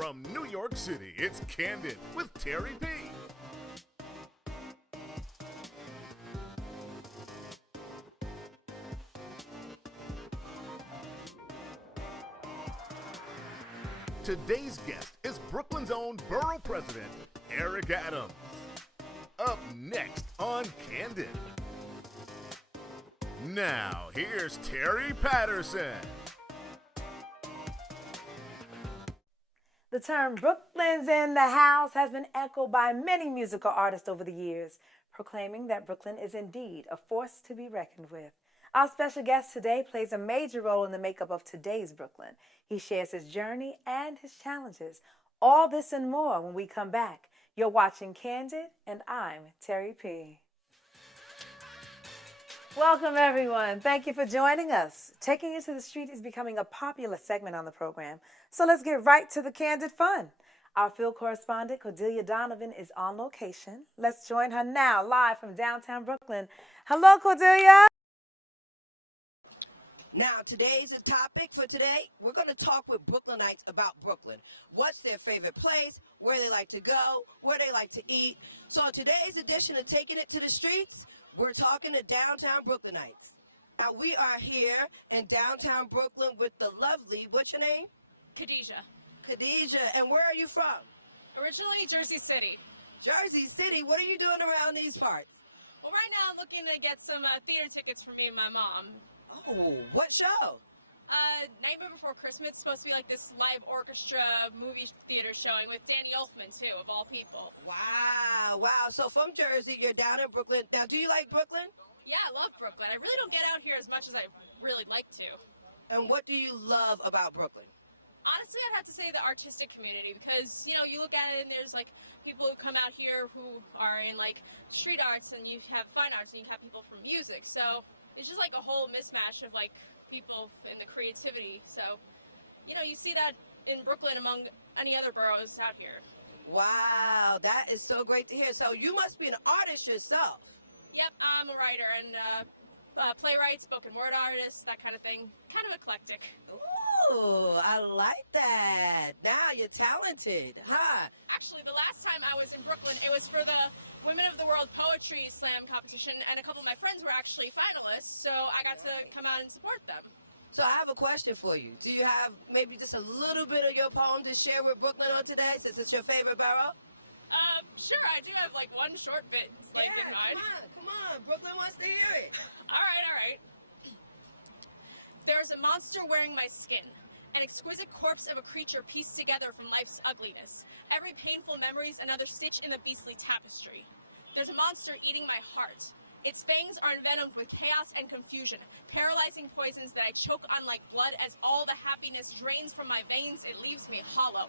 From New York City, it's Candid with Terry P. Today's guest is Brooklyn's own borough president, Eric Adams. Up next on Candid. Now, here's Terry Patterson. The term Brooklyn's in the house has been echoed by many musical artists over the years, proclaiming that Brooklyn is indeed a force to be reckoned with. Our special guest today plays a major role in the makeup of today's Brooklyn. He shares his journey and his challenges. All this and more when we come back. You're watching Candid, and I'm Terry P. Welcome, everyone. Thank you for joining us. Taking it to the street is becoming a popular segment on the program, so let's get right to the Candid fun. Our field correspondent, Cordelia Donovan, is on location. Let's join her now, live from downtown Brooklyn. Hello, Cordelia. Now, today's topic for today, we're going to talk with Brooklynites about Brooklyn. What's their favorite place, where they like to go, where they like to eat. So today's edition of Taking It to the Streets, we're talking to downtown Brooklynites. Now, we are here in downtown Brooklyn with the lovely, what's your name? Khadijah. Khadijah, and where are you from? Originally Jersey City. Jersey City, what are you doing around these parts? Well, right now I'm looking to get some theater tickets for me and my mom. Oh, what show? Nightmare Before Christmas. It's supposed to be like this live orchestra movie theater showing with Danny Elfman, too, of all people. Wow. So from Jersey, you're down in Brooklyn. Now, do you like Brooklyn? Yeah, I love Brooklyn. I really don't get out here as much as I really like to. And what do you love about Brooklyn? Honestly, I'd have to say the artistic community because, you know, you look at it and there's like people who come out here who are in like street arts and you have fine arts and you have people from music. So it's just like a whole mismatch of like people in the creativity. So, you know, you see that in Brooklyn among any other boroughs out here. Wow, that is so great to hear. So you must be an artist yourself. Yep, I'm a writer and playwright, spoken word artist, that kind of thing. Kind of eclectic. Ooh, I like that. Now you're talented, huh? Actually, the last time I was in Brooklyn, it was for the Women of the World Poetry Slam competition, and a couple of my friends were actually finalists, so I got to come out and support them. So I have a question for you. Do you have maybe just a little bit of your poem to share with Brooklyn on today, since it's your favorite borough? Sure, I do have like one short bit. Like, yeah, come on. Brooklyn wants to hear it. All right. There is a monster wearing my skin, an exquisite corpse of a creature pieced together from life's ugliness. Every painful memory is another stitch in the beastly tapestry. There's a monster eating my heart. Its fangs are envenomed with chaos and confusion, paralyzing poisons that I choke on like blood. As all the happiness drains from my veins, it leaves me hollow.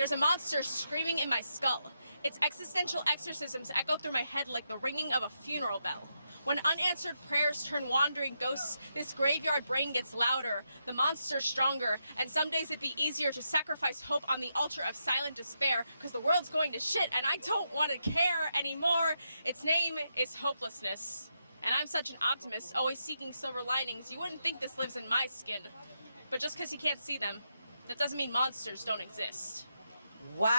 There's a monster screaming in my skull. Its existential exorcisms echo through my head like the ringing of a funeral bell. When unanswered prayers turn wandering ghosts, this graveyard brain gets louder, the monster stronger, and some days it'd be easier to sacrifice hope on the altar of silent despair, because the world's going to shit and I don't want to care anymore. Its name is hopelessness. And I'm such an optimist, always seeking silver linings. You wouldn't think this lives in my skin. But just because you can't see them, that doesn't mean monsters don't exist. Wow,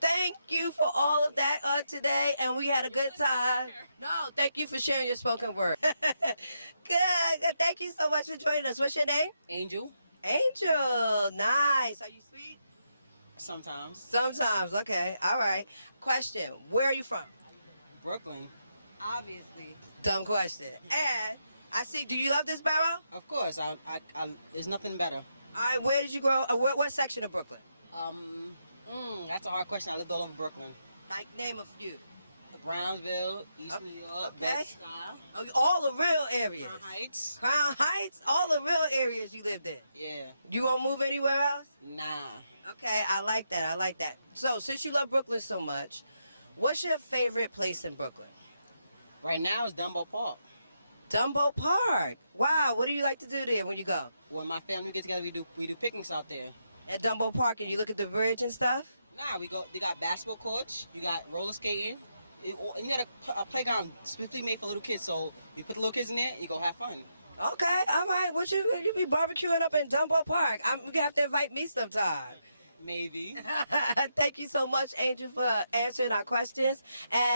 thank you for all of that today, and we had a good time. No, thank you for sharing your spoken word. Good, thank you so much for joining us. What's your name? Angel. Angel, nice. Are you sweet? Sometimes. Sometimes, okay, all right. Question, where are you from? Brooklyn. Obviously. Dumb question. And I see, do you love this borough? Of course, there's nothing better. All right, where did you grow? What section of Brooklyn? That's a hard question. I lived all over Brooklyn. Like, name a few. Brownsville, East New York, okay. Bed-Stuy. Oh, all the real areas. Crown Heights. Crown Heights, all the real areas you lived in. Yeah. You gonna move anywhere else? Nah. Okay, I like that. So, since you love Brooklyn so much, what's your favorite place in Brooklyn? Right now it's Dumbo Park. Dumbo Park. Wow, what do you like to do there when you go? When my family gets together, we do picnics out there. At Dumbo Park, and you look at the bridge and stuff? Nah, they got basketball courts, you got roller skating, and you got a playground specifically made for little kids, so you put the little kids in there, you gonna have fun. Okay, all right. What you be barbecuing up in Dumbo Park? We're gonna have to invite me sometime. Maybe. Thank you so much, Angel, for answering our questions.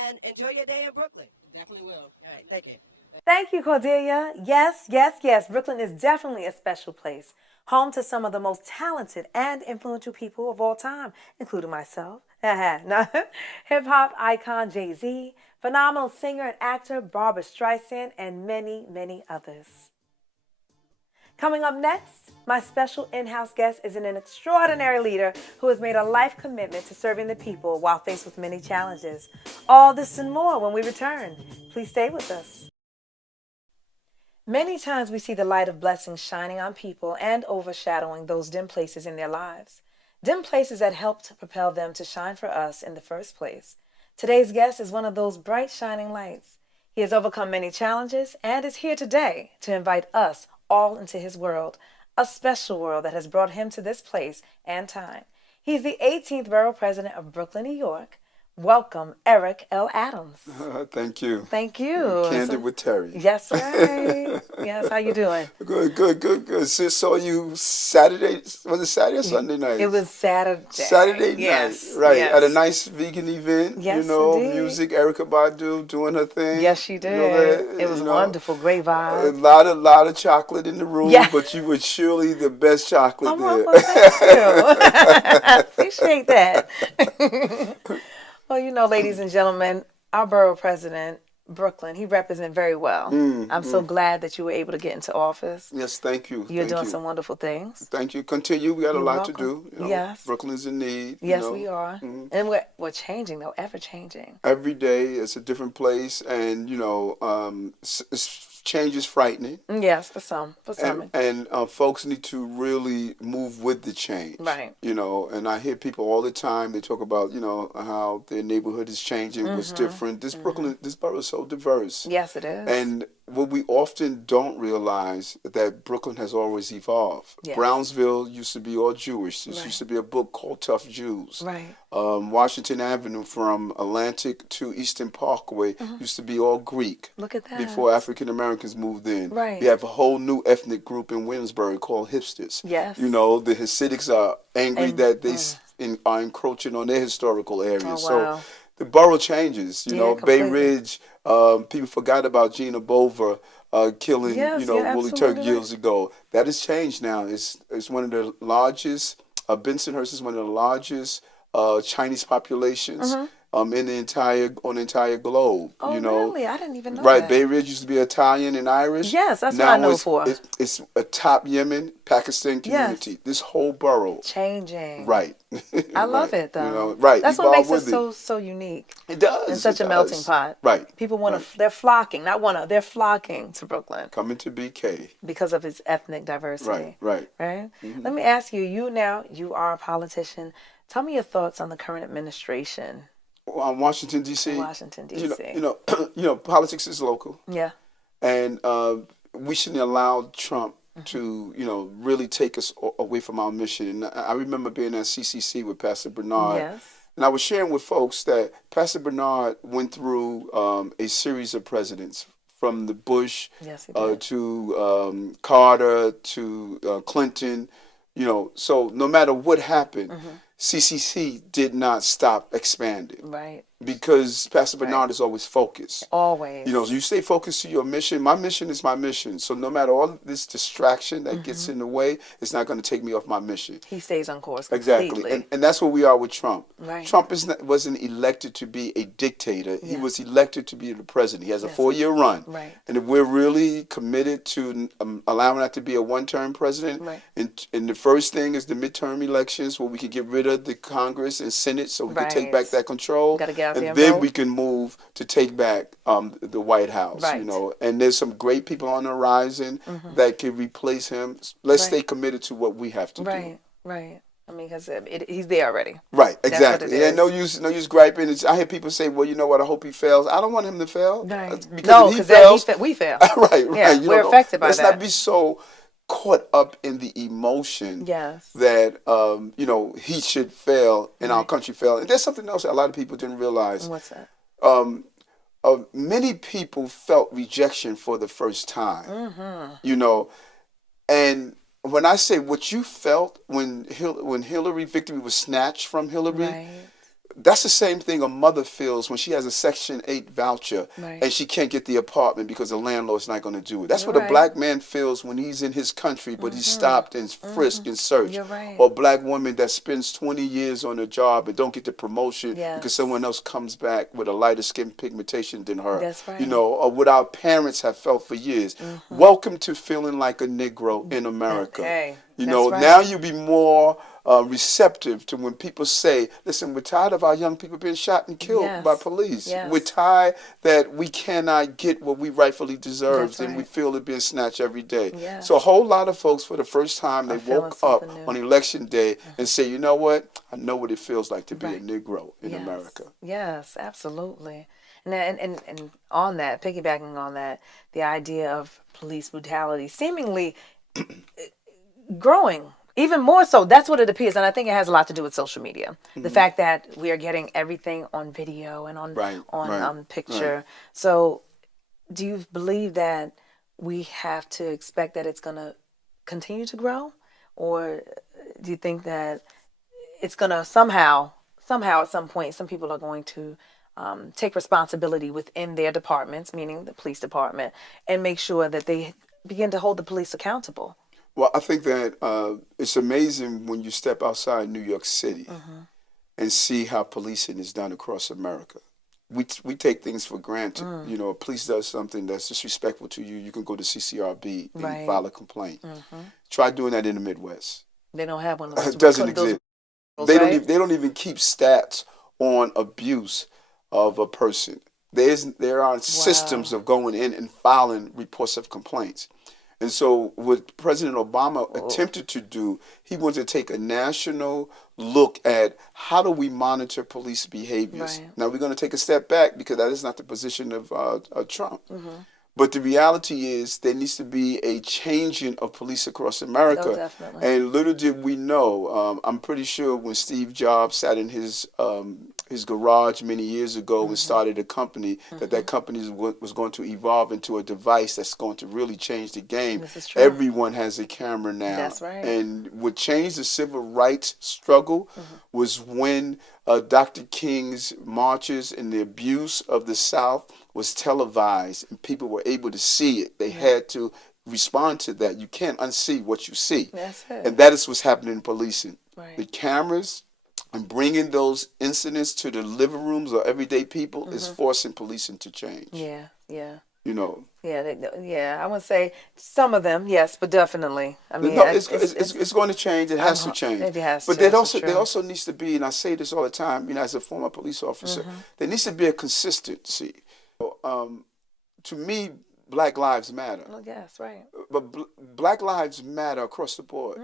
And enjoy your day in Brooklyn. Definitely will. All right, thank you. Thank you, Cordelia. Yes, yes, yes. Brooklyn is definitely a special place, home to some of the most talented and influential people of all time, including myself. Hip hop icon Jay-Z, phenomenal singer and actor Barbara Streisand, and many, many others. Coming up next, my special in-house guest is an extraordinary leader who has made a life commitment to serving the people while faced with many challenges. All this and more when we return. Please stay with us. Many times we see the light of blessings shining on people and overshadowing those dim places in their lives. Dim places that helped propel them to shine for us in the first place. Today's guest is one of those bright shining lights. He has overcome many challenges and is here today to invite us all into his world, a special world that has brought him to this place and time. He's the 18th Borough President of Brooklyn, New York. Welcome, Eric L. Adams. Thank you. Thank you. Candid with Terry. Yes, right. Yes, how you doing? Good. Saw you Saturday. Was it Saturday or Sunday night? It was Saturday. Saturday Yes, night. Right. yes. At a nice vegan event. Yes, you know, indeed. music, Erykah Badu doing her thing. Yes, she did. You know that, It was you know, wonderful. Great A vibe. lot of chocolate in the room, Yeah. but you were surely the best chocolate Oh, there. well, thank you. Appreciate that. Well, you know, ladies and gentlemen, our borough president, Brooklyn, he represents very well. I'm so glad that you were able to get into office. Yes, thank you. You're Thank doing you. some wonderful things. Thank you. Continue. We got a You're lot welcome. to do. You know, Yes. Brooklyn's in need. Yes, you know. we are. Mhm. And we're changing, though, ever changing. Every day it's a different place, and you know, change is frightening, Yes, for some. and folks need to really move with the change. Right. You know, and I hear people all the time. They talk about how their neighborhood is changing, what's different. This Brooklyn, this borough is so diverse. Yes, it is. And what we often don't realize that Brooklyn has always evolved. Yes. Brownsville used to be all Jewish. There Right. used to be a book called Tough Jews. Right. Washington Avenue from Atlantic to Eastern Parkway used to be all Greek. Look at that. Before African Americans moved in. Right. We have a whole new ethnic group in Williamsburg called hipsters. Yes. You know, the Hasidics are angry And- that they are encroaching on their historical area. Oh, So wow. the borough changes. You Yeah, know, Bay completely. Ridge, people forgot about Gina Bova killing, Yes, Willie you're Turk absolutely years ago. That has changed now. It's one of the largest, Bensonhurst is one of the largest Chinese populations in the entire globe. Oh, you know, really? I didn't even know right? that. Bay Ridge used to be Italian and Irish. Yes, that's what now I know it's, for. It's a top Yemen, Pakistan community. This whole borough, Changing. right? I love Right. it, though. You know, right? That's what Evolve makes it with so unique. It does. And such it a melting does. pot. Right. People want to, Right. they're flocking, they're flocking to Brooklyn Coming to BK. because of its ethnic diversity. Right. Right. Right? Let me ask you, you are a politician. Tell me your thoughts on the current administration Washington D.C. in Washington, D.C. You know, politics is local, Yeah. and we shouldn't allow Trump to, really take us away from our mission. And I remember being at CCC with Pastor Bernard, Yes. and I was sharing with folks that Pastor Bernard went through a series of presidents, from the Bush Yes, he did. to Carter to Clinton. So no matter what happened, CCC did not stop expanding Right. because Pastor Bernard is always focused. Always. You stay focused to your mission. My mission is my mission. So no matter all this distraction that gets in the way, it's not going to take me off my mission. He stays on course completely. Exactly. And that's where we are with Trump. Right. Trump wasn't elected to be a dictator. He Yeah. was elected to be the president. He has a Yes. 4-year run. Right. And if we're really committed to allowing that to be a one-term president, Right. and the first thing is the midterm elections where we can get rid of the Congress and Senate so we can take Right. back that control. Gotta get out there And and then vote. we can move to take back the White House. Right. And there's some great people on the horizon that can replace him. Let's Right. stay committed to what we have to do. Right. Right. I mean, because he's there already. Right, That's exactly. what it And no use griping. I hear people say, "Well, you know what? I hope he fails." I don't want him to fail. Right. Because No, if he because fails, we fail. right. Yeah, You we're know, affected by let's that. not be so caught up in the emotion Yes. that he should fail and our country fail. And there's something else that a lot of people didn't realize. What's that? Many people felt rejection for the first time. And when I say what you felt when Hillary victory was snatched from Hillary, Right. that's the same thing a mother feels when she has a Section 8 voucher Right. and she can't get the apartment because the landlord's not going to do it. That's You're what a right. black man feels when he's in his country, but he's stopped and frisked and searched. You're right. Or a black woman that spends 20 years on a job and don't get the promotion Yes. because someone else comes back with a lighter skin pigmentation than her. That's right. You know, or what our parents have felt for years. Welcome to feeling like a Negro in America. Hey, You that's know, right. now you be more receptive to when people say, listen, we're tired of our young people being shot and killed Yes. by police. Yes. We're tired that we cannot get what we rightfully deserve, That's and we right. feel it being snatched every day. Yeah. So a whole lot of folks, for the first time, they Are feeling woke up something new. on Election Day and say, you know what? I know what it feels like to be Right. a Negro in Yes. America. Yes, absolutely. And on that, piggybacking on that, the idea of police brutality seemingly growing even more so. That's what it appears, and I think it has a lot to do with social media. The fact that we are getting everything on video and on Right, right, picture. So, do you believe that we have to expect that it's going to continue to grow, or do you think that it's going to somehow at some point, some people are going to take responsibility within their departments, meaning the police department, and make sure that they begin to hold the police accountable? Well, I think that it's amazing when you step outside New York City and see how policing is done across America. We take things for granted. You know, a police does something that's disrespectful to you, you can go to CCRB and Right. file a complaint. Try doing that in the Midwest. They don't have one of those. It doesn't those exist. rules, They right? they don't even keep stats on abuse of a person. There are systems of going in and filing reports of complaints. And so what President Obama attempted to do, he wanted to take a national look at how do we monitor police behaviors. Right. Now we're going to take a step back because that is not the position of Trump. But the reality is there needs to be a changing of police across America. Oh, definitely. And little did we know, I'm pretty sure when Steve Jobs sat in his garage many years ago and started a company, that company was going to evolve into a device that's going to really change the game. This is true. Everyone has a camera now. That's right. And what changed the civil rights struggle was when Dr. King's marches and the abuse of the South was televised and people were able to see it. They had to respond to that. You can't unsee what you see. That's it. And that is what's happening in policing. Right. The cameras and bringing those incidents to the living rooms of everyday people is forcing policing to change. Yeah, yeah. You know. Yeah, I would say some of them, yes, but definitely. I mean, No, it's going to change. It has to change. It has but to, there that's also true. needs to be, and I say this all the time, you know, as a former police officer, there needs to be a consistency. To me, Black Lives Matter. Oh, yes, right. But Black Lives Matter across the board.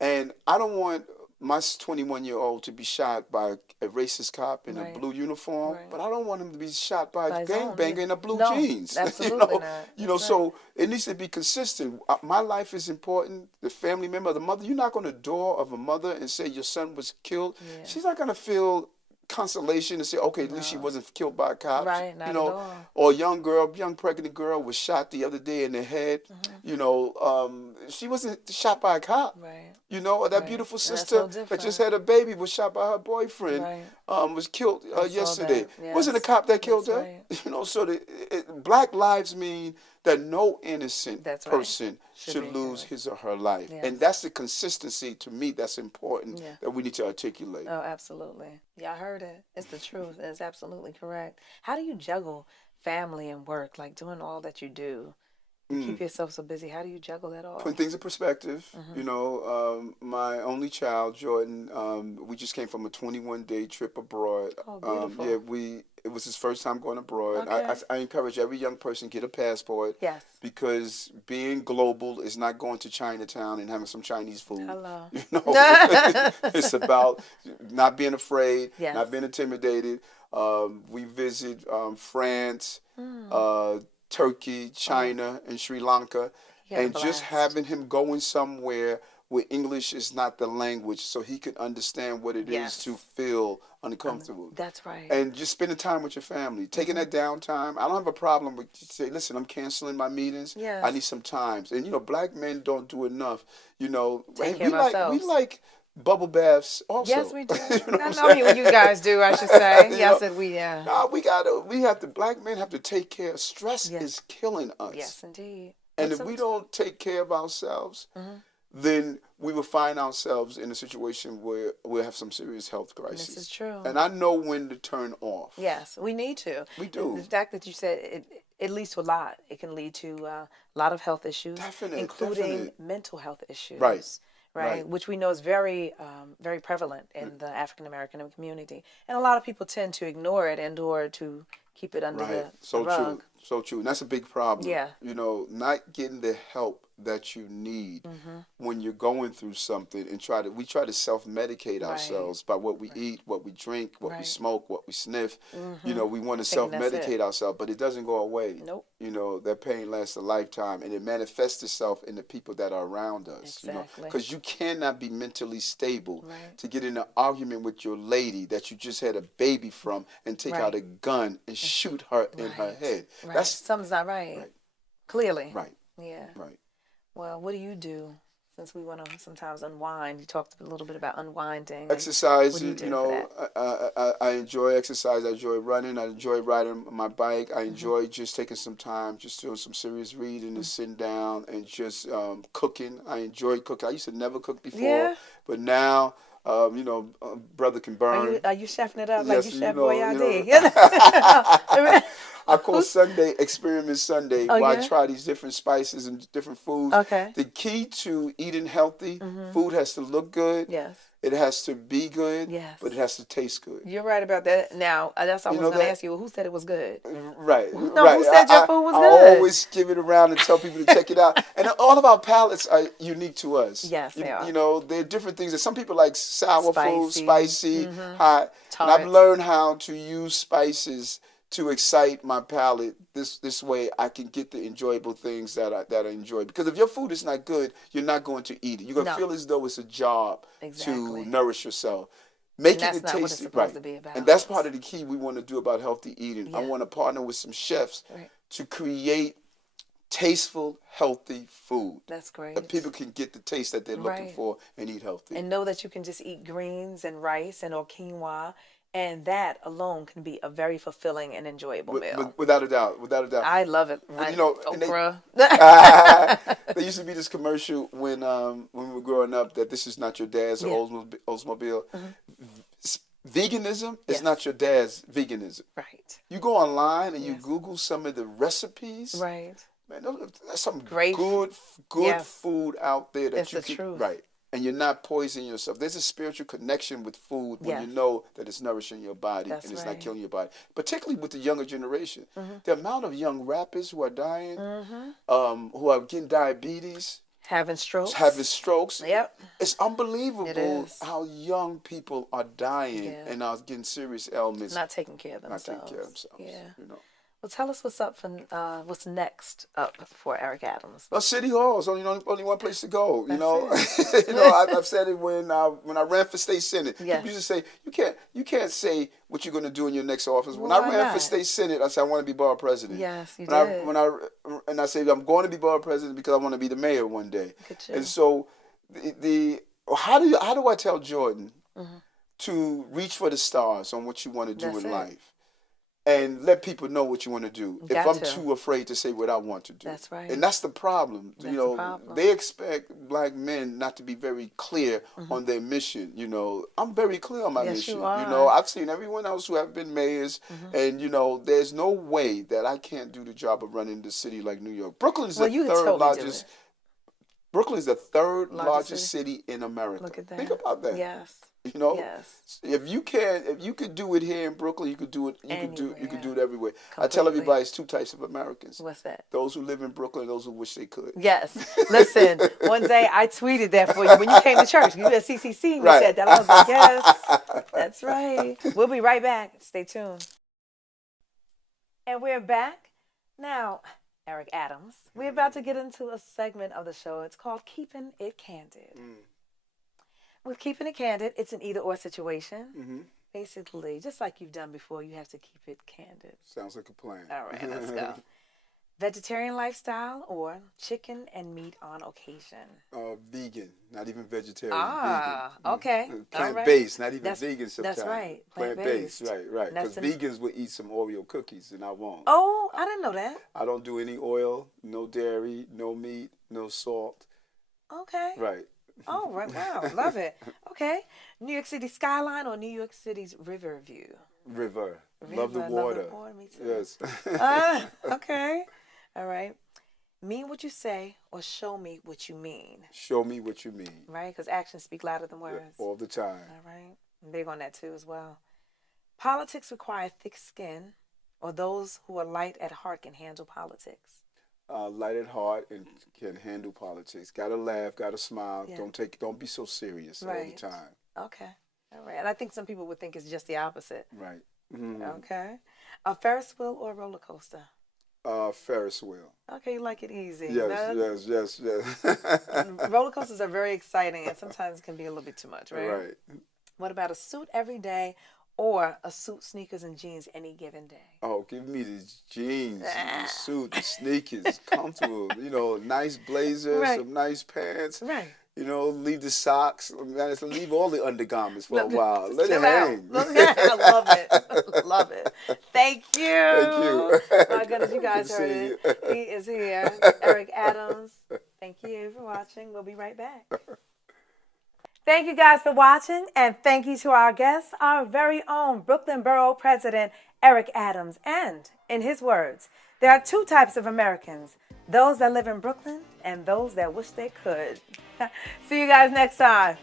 And I don't want my 21-year-old to be shot by a racist cop in Right. a blue uniform, Right. but I don't want him to be shot by By a his own, gangbanger yeah. in a blue No, jeans. absolutely not. You know, That's so it needs to be consistent. My life is important. The family member, the mother, you're not going to door of a mother and say your son was killed. Yeah. She's not going to feel consolation and say, okay, at least she wasn't killed by a cop. Right, not you know, at all. or a young pregnant girl was shot the other day in the head. You know, she wasn't shot by a cop. Right. You know, or that Right. beautiful And that's sister so that just different. had a baby was shot by her boyfriend. Right. Was killed saw yesterday. that, Wasn't a yes. cop that killed That's her. right. You know, so Black lives mean that no innocent That's right. person Should should be lose killed. his or her life. Yes. And that's the consistency to me that's important Yeah. that we need to articulate. Oh, absolutely. Yeah, I heard it. It's the truth. It's absolutely correct. How do you juggle family and work, like doing all that you do? You keep yourself so busy. How do you juggle that all? Putting things in perspective, you know, my only child, Jordan, we just came from a 21-day trip abroad. Oh, beautiful. It was his first time going abroad. Okay. I encourage every young person get a passport. Yes. Because being global is not going to Chinatown and having some Chinese food. Hello. You know, it's about not being afraid, Yes. not being intimidated. We visit France, Turkey, China, and Sri Lanka, He had a and just blast. having him going somewhere where English is not the language, so he could understand what it Yes. is to feel uncomfortable. That's right. And just spending time with your family, taking that downtime. I don't have a problem with say, listen, I'm canceling my meetings. Yes. I need some times. And black men don't do enough. Take care we of ourselves. we like bubble baths also. Yes, we do. You know I what know I'm you, saying? you guys do, I should say. You Yes, know? and yeah. Nah, black men have to take care. Stress Yes. is killing us. Yes, indeed. And if we don't take care of ourselves, then we will find ourselves in a situation where we'll have some serious health crises. This is true. And I know when to turn off. Yes, we need to. We do. The fact that you said it leads to a lot. It can lead to a lot of health issues, including mental health issues. Right. Right, which we know is very, very prevalent in the African American community, and a lot of people tend to ignore it and or to keep it under the rug. So true. And that's a big problem. Yeah. Not getting the help that you need when you're going through something, and we try to self-medicate ourselves by what we eat, what we drink, what we smoke, what we sniff. We want to self-medicate ourselves, but it doesn't go away. Nope. That pain lasts a lifetime, and it manifests itself in the people that are around us. Exactly. Because you cannot be mentally stable to get in an argument with your lady that you just had a baby from and take out a gun and shoot her in her head. Right. Something's not right. Clearly. Right. Yeah. Right. Well, what do you do? Since we want to sometimes unwind, you talked a little bit about unwinding. Exercise, what do you do for that? I enjoy exercise. I enjoy running. I enjoy riding my bike. I enjoy just taking some time, just doing some serious reading and sitting down and just cooking. I enjoy cooking. I used to never cook before, but now, brother can burn. Are you chefing it up Yes, like you Chef Boyardee? I call Sunday Experiment Sunday, where I try these different spices and different foods. Okay. The key to eating healthy, food has to look good. Yes. It has to be good. Yes. But it has to taste good. You're right about that. Now, that's what I was going to ask you. Well, who said it was good? Right. No, who said your food was I good? always give it around and tell people to check it out. And all of our palates are unique to us. Yes, they are. There are different things that some people like sour food, spicy, hot. Tart. And I've learned how to use spices to excite my palate. This way I can get the enjoyable things that I enjoy. Because if your food is not good, you're not going to eat it. You're going to feel as though it's a job to nourish yourself. Making it tasty, what it's supposed to be about. And that's part of the key we want to do about healthy eating. Yeah. I want to partner with some chefs to create tasteful, healthy food. That's great. That people can get the taste that they're looking for and eat healthy. And know that you can just eat greens and rice or quinoa. And that alone can be a very fulfilling and enjoyable meal. Without a doubt. I love it. Okra. There used to be this commercial when we were growing up that this is not your dad's Oldsmobile. Veganism is not your dad's veganism. Right. You go online and you Google some of the recipes. Right. Man, there's some great good food out there that you can. Truth. Right. And you're not poisoning yourself. There's a spiritual connection with food when you know that it's nourishing your body and it's not killing your body. Particularly with the younger generation. The amount of young rappers who are dying, who are getting diabetes. Having strokes. Yep. It's unbelievable how young people are dying and are getting serious ailments. Not taking care of themselves. Not taking care of themselves. Yeah. Well, tell us what's next up for Eric Adams. Well, City Hall is only one place to go. I've said it when I ran for state senate. Yes. People used to say you can't say what you're going to do in your next office. When I ran for state senate, I said I want to be borough president. Yes, you did. I said I'm going to be borough president because I want to be the mayor one day. And so how do I tell Jordan to reach for the stars on what you want to do in life? And let people know what you want to do. If I'm too afraid to say what I want to do. That's right. And that's the problem. They expect black men not to be very clear on their mission. I'm very clear on my mission. You are. I've seen everyone else who have been mayors, and there's no way that I can't do the job of running the city like New York. Brooklyn's the third largest. Brooklyn is the third largest city in America. Look at that. Think about that. Yes. Yes. If you could do it here in Brooklyn, you could do it. You could do it everywhere. I tell everybody it's two types of Americans. What's that? Those who live in Brooklyn, and those who wish they could. Yes. Listen, one day I tweeted that for you when you came to church. You at CCC and you said that. I was like, yes, that's right. We'll be right back. Stay tuned. And we're back now. Eric Adams. We're about to get into a segment of the show. It's called Keeping It Candid. With Keeping It Candid, it's an either-or situation. Basically, just like you've done before, you have to keep it candid. Sounds like a plan. All right, let's go. Vegetarian lifestyle or chicken and meat on occasion? Vegan, not even vegetarian. Okay. Plant-based, not even That's- vegan sometimes. that's right, Plant-based, plant-based. right. That's Because vegans will eat some Oreo cookies, and I won't. Oh, I didn't know that. I don't do any oil, no dairy, no meat, no salt. Okay. Right. Oh, right. Wow. Love it. Okay. New York City skyline or New York City's river view? River. River, Love the water. Me too. Yes. Okay. All right. Mean what you say or show me what you mean. Show me what you mean. Right? Because actions speak louder than words. All the time. All right. I'm big on that too as well. Politics require thick skin or those who are light at heart can handle politics? Light at heart and can handle politics. Gotta laugh, gotta smile. Yeah. Don't be so serious all Right. the time. Okay. All right. And I think some people would think it's just the opposite. Right. Okay. A Ferris wheel or a roller coaster? Ferris wheel. Okay, you like it easy. Yes. Roller coasters are very exciting and sometimes can be a little bit too much, right? Right. What about a suit every day or a suit, sneakers, and jeans any given day? Oh, give me the jeans, the suit, the sneakers, comfortable. Nice blazer, Right. some nice pants. Right. Leave the socks. Leave all the undergarments for a while. Let it Chill out. hang. I love it. Love it. Thank you. Thank you. My goodness, you guys Good to heard see it. you. He is here. Eric Adams. Thank you for watching. We'll be right back. Thank you guys for watching, and thank you to our guests, our very own Brooklyn Borough President, Eric Adams. And in his words, there are two types of Americans, those that live in Brooklyn and those that wish they could. See you guys next time.